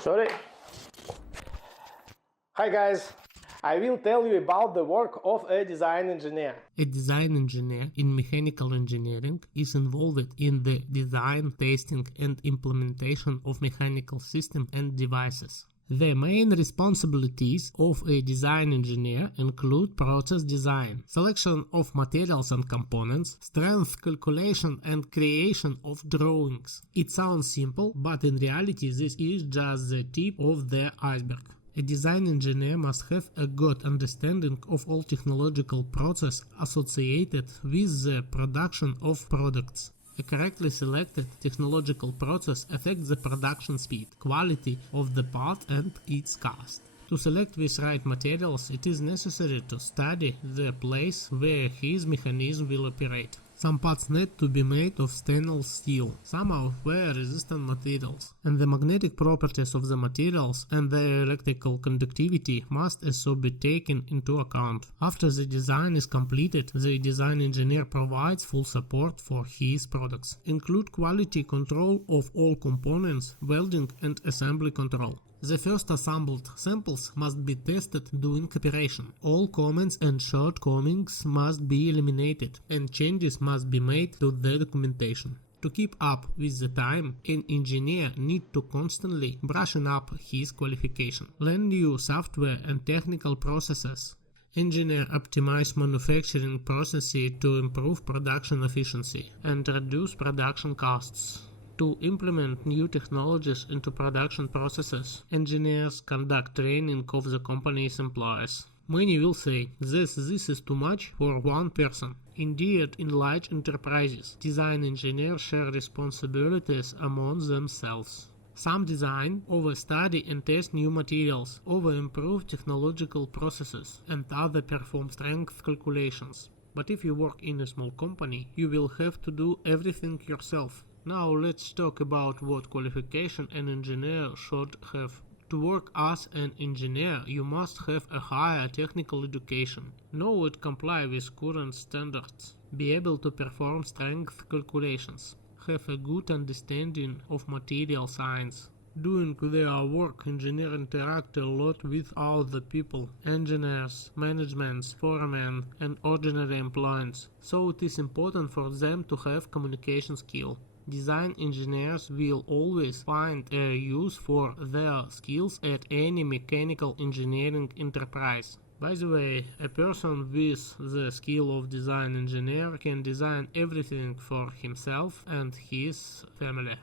Sorry. Hi guys, I will tell you about the work of a design engineer. A design engineer in mechanical engineering is involved in the design, testing and implementation of mechanical systems and devices. The main responsibilities of a design engineer include process design, selection of materials and components, strength calculation and creation of drawings. It sounds simple, but in reality this is just the tip of the iceberg. A design engineer must have a good understanding of all technological processes associated with the production of products. A correctly selected technological process affects the production speed, quality of the part and its cost. To select these right materials, it is necessary to study the place where his mechanism will operate. Some parts need to be made of stainless steel, some are wear-resistant materials, and the magnetic properties of the materials and their electrical conductivity must also be taken into account. After the design is completed, the design engineer provides full support for his products, include quality control of all components, welding and assembly control. The first assembled samples must be tested during operation. All comments and shortcomings must be eliminated, and changes must be made to the documentation. To keep up with the time, an engineer needs to constantly brushing up his qualification, learn new software and technical processes. Engineer optimize manufacturing processes to improve production efficiency and reduce production costs. To implement new technologies into production processes, engineers conduct training of the company's employees. Many will say this is too much for one person. Indeed, in large enterprises, design engineers share responsibilities among themselves. Some design, overstudy and test new materials, over-improve technological processes, and others perform strength calculations. But if you work in a small company, you will have to do everything yourself. Now let's talk about what qualification an engineer should have. To work as an engineer, you must have a higher technical education, know and comply with current standards, be able to perform strength calculations, have a good understanding of material science. Doing their work, engineers interact a lot with other people, engineers, managements, foremen, and ordinary employees, so it is important for them to have communication skill. Design engineers will always find a use for their skills at any mechanical engineering enterprise. By the way, a person with the skill of design engineer can design everything for himself and his family.